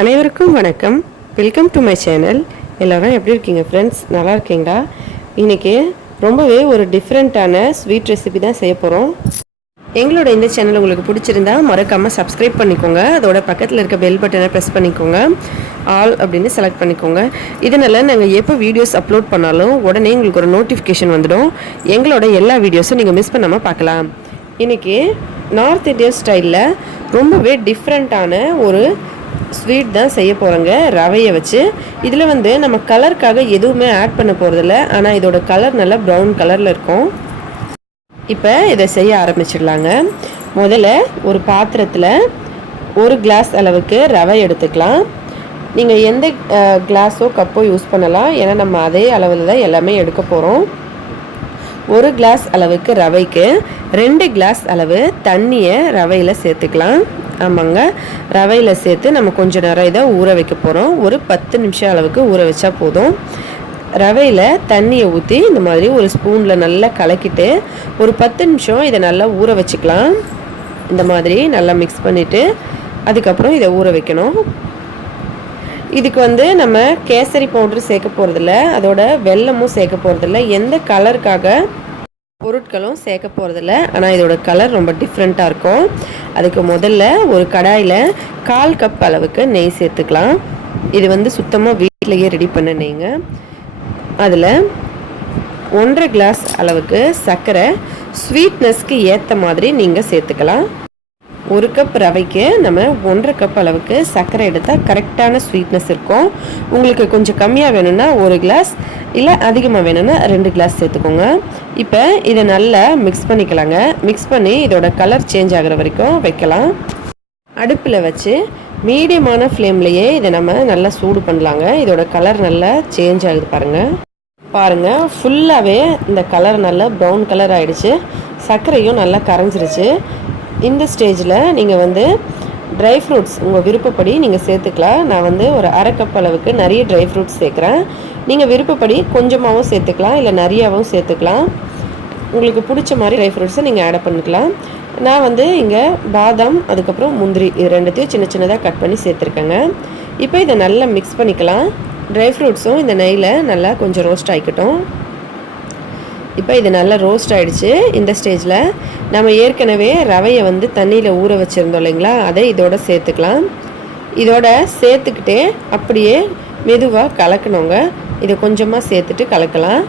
அனைவருக்கும் வணக்கம். Welcome to my channel. எல்லோரும் எப்படி இருக்கீங்க ஃப்ரெண்ட்ஸ்? நல்லா இருக்கீங்களா? இன்றைக்கி ரொம்பவே ஒரு டிஃப்ரெண்ட்டான ஸ்வீட் ரெசிபி தான் செய்ய போகிறோம். எங்களோட இந்த சேனல் உங்களுக்கு பிடிச்சிருந்தா மறக்காமல் சப்ஸ்கிரைப் பண்ணிக்கோங்க. அதோட பக்கத்தில் இருக்க பெல் பட்டனை ப்ரெஸ் பண்ணிக்கோங்க. ஆல் அப்படின்னு செலக்ட் பண்ணிக்கோங்க. இதனால் நாங்கள் எப்போ வீடியோஸ் அப்லோட் பண்ணாலும் உடனே உங்களுக்கு ஒரு நோட்டிஃபிகேஷன் வந்துடும். எங்களோட எல்லா வீடியோஸும் நீங்கள் மிஸ் பண்ணாமல் பார்க்கலாம். இன்றைக்கி நார்த் இந்தியன் ஸ்டைலில் ரொம்பவே டிஃப்ரெண்ட்டான ஒரு ஸ்வீட் தான் செய்ய போகிறோங்க ரவையை வச்சு. இதில் நம்ம கலருக்காக எதுவுமே ஆட் பண்ண போகிறதில்ல. ஆனால் இதோட கலர் நல்லா ப்ரௌன் கலரில் இருக்கும். இப்போ இதை செய்ய ஆரம்பிச்சிடலாங்க. முதல்ல ஒரு பாத்திரத்தில் 1 கிளாஸ் அளவுக்கு ரவை எடுத்துக்கலாம். நீங்கள் எந்த கிளாஸோ கப்போ யூஸ் பண்ணலாம். ஏன்னா நம்ம அதே அளவில் தான் எல்லாமே எடுக்க போகிறோம். 1 கிளாஸ் அளவுக்கு ரவைக்கு 2 கிளாஸ் அளவு தண்ணியை ரவையில் சேர்த்துக்கலாம். ஆமாங்க, ரவையில் சேர்த்து நம்ம கொஞ்சம் நேரம் இதை ஊற வைக்க போகிறோம். ஒரு 10 நிமிஷம் அளவுக்கு ஊற வச்சா போதும். ரவையில் தண்ணியை ஊற்றி இந்த மாதிரி ஒரு ஸ்பூனில் நல்லா கலக்கிட்டு ஒரு 10 நிமிஷம் இதை நல்லா ஊற வச்சுக்கலாம். இந்த மாதிரி நல்லா மிக்ஸ் பண்ணிவிட்டு அதுக்கப்புறம் இதை ஊற வைக்கணும். இதுக்கு நம்ம கேசரி பவுடர் சேர்க்க போகிறதில்ல, அதோட வெல்லமும் சேர்க்க போகிறதில்ல, எந்த கலருக்காக பொருட்களும் சேர்க்க போகிறதில்ல. ஆனால் இதோட கலர் ரொம்ப டிஃப்ரெண்ட்டாக இருக்கும். அதுக்கு முதல்ல ஒரு கடாயில் 1/4 கப் அளவுக்கு நெய் சேர்த்துக்கலாம். இது சுத்தமாக வீட்டிலையே ரெடி பண்ண நெய்ங்க. அதில் 1/2 கிளாஸ் அளவுக்கு சர்க்கரை ஸ்வீட்னஸ்க்கு ஏற்ற மாதிரி நீங்கள் சேர்த்துக்கலாம். 1 கப் ரவைக்கு நம்ம 1/2 கப் அளவுக்கு சர்க்கரை எடுத்தால் கரெக்டான ஸ்வீட்னஸ் இருக்கும். உங்களுக்கு கொஞ்சம் கம்மியாக வேணும்னா 1 கிளாஸ், இல்லை அதிகமாக வேணும்னா 2 கிளாஸ் சேர்த்துக்கோங்க. இப்போ இதை நல்லா மிக்ஸ் பண்ணிக்கலாங்க. மிக்ஸ் பண்ணி இதோட கலர் சேஞ்ச் ஆகிற வரைக்கும் வைக்கலாம். அடுப்பில் வச்சு மீடியமான ஃப்ளேம்லேயே இதை நம்ம நல்லா சூடு பண்ணலாங்க. இதோட கலர் நல்லா சேஞ்ச் ஆகுது பாருங்கள். ஃபுல்லாகவே இந்த கலர் நல்லா ப்ரௌன் கலர் ஆகிடுச்சு. சர்க்கரையும் நல்லா கரைஞ்சிருச்சு. இந்த ஸ்டேஜில் நீங்கள் ட்ரை ஃப்ரூட்ஸ் உங்கள் விருப்பப்படி நீங்கள் சேர்த்துக்கலாம். நான் ஒரு 1/2 கப் அளவுக்கு நிறைய ட்ரை ஃப்ரூட்ஸ் சேர்க்குறேன். நீங்கள் விருப்பப்படி கொஞ்சமாகவும் சேர்த்துக்கலாம், இல்லை நிறையாவும் சேர்த்துக்கலாம். உங்களுக்கு பிடிச்ச மாதிரி ட்ரை ஃப்ரூட்ஸை நீங்கள் ஆட் பண்ணிக்கலாம். நான் இங்கே பாதாம் அதுக்கப்புறம் முந்திரி இது ரெண்டுத்தையும் சின்ன சின்னதாக கட் பண்ணி சேர்த்துருக்கேங்க. இப்போ இதை நல்லா மிக்ஸ் பண்ணிக்கலாம். ட்ரை ஃப்ரூட்ஸும் இந்த நெய்யில் நல்லா கொஞ்சம் ரோஸ்ட் ஆகிக்கட்டும். இப்போ இது நல்லா ரோஸ்ட் ஆகிடுச்சு. இந்த ஸ்டேஜில் நம்ம ஏற்கனவே ரவையை தண்ணியில் ஊற வச்சுருந்தோம் இல்லைங்களா, அதை இதோட சேர்த்துக்கலாம். இதோட சேர்த்துக்கிட்டே அப்படியே மெதுவாக கலக்கணுங்க. இதை கொஞ்சமாக சேர்த்துட்டு கலக்கலாம்.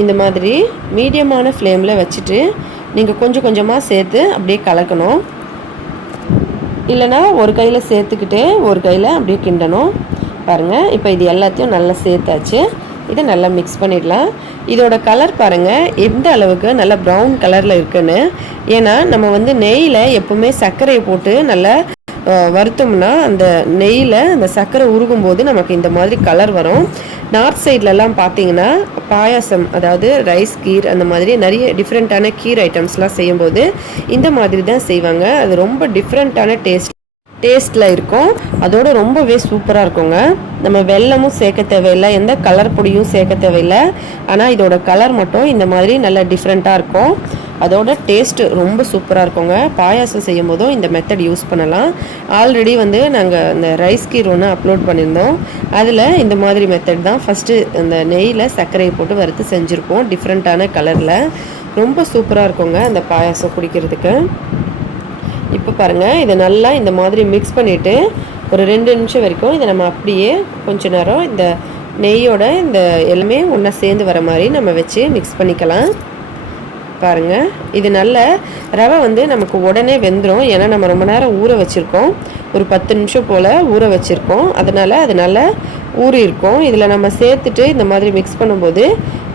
இந்த மாதிரி மீடியமான ஃப்ளேமில் வச்சுட்டு நீங்கள் கொஞ்சம் கொஞ்சமாக சேர்த்து அப்படியே கலக்கணும். இல்லைனா ஒரு கையில் சேர்த்துக்கிட்டே ஒரு கையில் அப்படியே கிண்டணும். பாருங்கள், இப்போ இது எல்லாத்தையும் நல்லா சேர்த்தாச்சு. இதை நல்லா மிக்ஸ் பண்ணிடலாம். இதோட கலர் பாருங்கள் எந்த அளவுக்கு நல்லா ப்ரௌன் கலரில் இருக்குன்னு. ஏன்னா நம்ம நெய்யில் எப்போவுமே சர்க்கரையை போட்டு நல்லா வறுத்தோம்னா அந்த நெய்யில் அந்த சர்க்கரை உருகும்போது நமக்கு இந்த மாதிரி கலர் வரும். நார்த் சைட்லலாம் பார்த்தீங்கன்னா பாயாசம், அதாவது ரைஸ் கீர், அந்த மாதிரி நிறைய டிஃப்ரெண்ட்டான கீர் ஐட்டம்ஸ்லாம் செய்யும்போது இந்த மாதிரி தான் செய்வாங்க. அது ரொம்ப டிஃப்ரெண்ட்டான டேஸ்ட்டில் இருக்கும். அதோடு ரொம்பவே சூப்பராக இருக்குங்க. நம்ம வெல்லமும் சேர்க்க தேவையில்லை, எந்த கலர் பொடியும் சேர்க்க தேவையில்லை. ஆனால் இதோட கலர் மட்டும் இந்த மாதிரி நல்லா டிஃப்ரெண்ட்டாக இருக்கும். அதோட டேஸ்ட்டு ரொம்ப சூப்பராக இருக்குங்க. பாயாசம் செய்யும் போதும் இந்த மெத்தட் யூஸ் பண்ணலாம். ஆல்ரெடி நாங்கள் இந்த ரைஸ் கீர் ஒன்று அப்லோட் பண்ணியிருந்தோம். அதில் இந்த மாதிரி மெத்தட் தான் ஃபஸ்ட்டு இந்த நெய்யில் சர்க்கரையை போட்டு வறுத்து செஞ்சுருக்கோம். டிஃப்ரெண்ட்டான கலரில் ரொம்ப சூப்பராக இருக்குங்க அந்த பாயாசம் குடிக்கிறதுக்கு. இப்போ பாருங்கள், இதை நல்லா இந்த மாதிரி மிக்ஸ் பண்ணிவிட்டு ஒரு 2 நிமிஷம் வரைக்கும் இதை நம்ம அப்படியே கொஞ்ச நேரம் இந்த நெய்யோட இந்த எல்லாமே ஒன்றா சேர்ந்து வர மாதிரி நம்ம வச்சு மிக்ஸ் பண்ணிக்கலாம். பாருங்கள், இது நல்ல ரவை நமக்கு உடனே வெந்துடும். ஏன்னா நம்ம ரொம்ப நேரம் ஊற வச்சுருக்கோம். ஒரு 10 நிமிஷம் போல் ஊற வச்சுருக்கோம். அதனால் அது நல்லா ஊறி இருக்கும். இதில் நம்ம சேர்த்துட்டு இந்த மாதிரி மிக்ஸ் பண்ணும்போது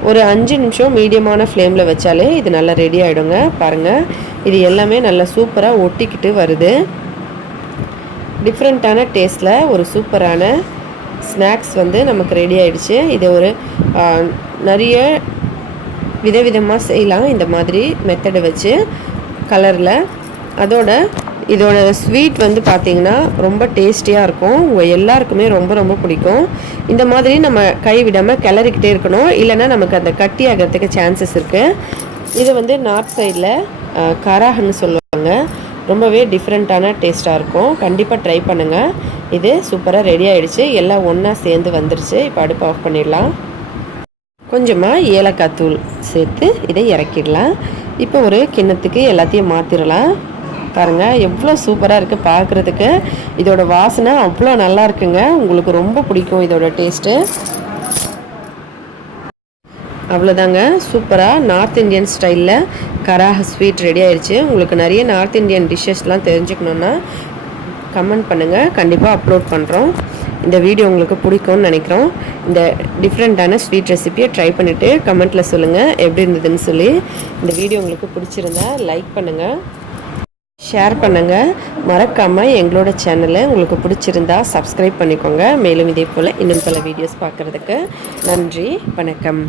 ஒரு 5 நிமிஷம் மீடியமான ஃப்ளேமில் வச்சாலே இது நல்லா ரெடி ஆகிடுங்க. பாருங்கள், இது எல்லாமே நல்லா சூப்பராக ஒட்டிக்கிட்டு வருது. டிஃப்ரெண்ட்டான டேஸ்ட்டில் ஒரு சூப்பரான ஸ்நாக்ஸ் நமக்கு ரெடி ஆகிடுச்சு. இது ஒரு நிறைய விதவிதமாக செய்யலாம் இந்த மாதிரி மெத்தடை வச்சு கலரில். இதோட ஸ்வீட் பார்த்திங்கன்னா ரொம்ப டேஸ்டியாக இருக்கும். உங்கள் எல்லாருக்குமே ரொம்ப ரொம்ப பிடிக்கும். இந்த மாதிரி நம்ம கைவிடாமல் கிளறிக்கிட்டே இருக்கணும், இல்லைன்னா நமக்கு அந்த கட்டி ஆகிறதுக்கு சான்சஸ் இருக்குது. இது நார்த் சைடில் கராகன்னு சொல்லுவாங்க. ரொம்பவே டிஃப்ரெண்ட்டான டேஸ்ட்டாக இருக்கும். கண்டிப்பாக ட்ரை பண்ணுங்கள். இது சூப்பராக ரெடி ஆகிடுச்சு. எல்லாம் ஒன்றா சேர்ந்து வந்துடுச்சு. இப்போ அடுப்பு ஆஃப் பண்ணிடலாம். கொஞ்சமாக ஏலக்காய் தூள் சேர்த்து இதை இறக்கிடலாம். இப்போ ஒரு கிண்ணத்துக்கு எல்லாத்தையும் மாற்றிடலாம். பாருங்கள் எவ்வளோ சூப்பராக இருக்குது பார்க்குறதுக்கு. இதோட வாசனை அவ்வளோ நல்லா இருக்குங்க. உங்களுக்கு ரொம்ப பிடிக்கும் இதோட டேஸ்ட்டு. அவ்வளோதாங்க, சூப்பராக நார்த் இந்தியன் ஸ்டைலில் கராக ஸ்வீட் ரெடி ஆயிடுச்சு. உங்களுக்கு நிறைய நார்த் இந்தியன் டிஷ்ஷஸ்லாம் தெரிஞ்சுக்கணுன்னா கமெண்ட் பண்ணுங்கள், கண்டிப்பாக அப்லோட் பண்ணுறோம். இந்த வீடியோ உங்களுக்கு பிடிக்கும்னு நினைக்கிறோம். இந்த டிஃப்ரெண்ட்டான ஸ்வீட் ரெசிபியை ட்ரை பண்ணிவிட்டு கமெண்ட்டில் சொல்லுங்கள் எப்படி இருந்ததுன்னு சொல்லி. இந்த வீடியோ உங்களுக்கு பிடிச்சிருந்தா லைக் பண்ணுங்கள், ஷேர் பண்ணுங்கள். மறக்காமல் எங்களோட சேனலை உங்களுக்கு பிடிச்சிருந்தா சப்ஸ்கிரைப் பண்ணிக்கோங்க. மேலும் இதே போல் இன்னும் பல வீடியோஸ் பார்க்குறதுக்கு நன்றி, வணக்கம்.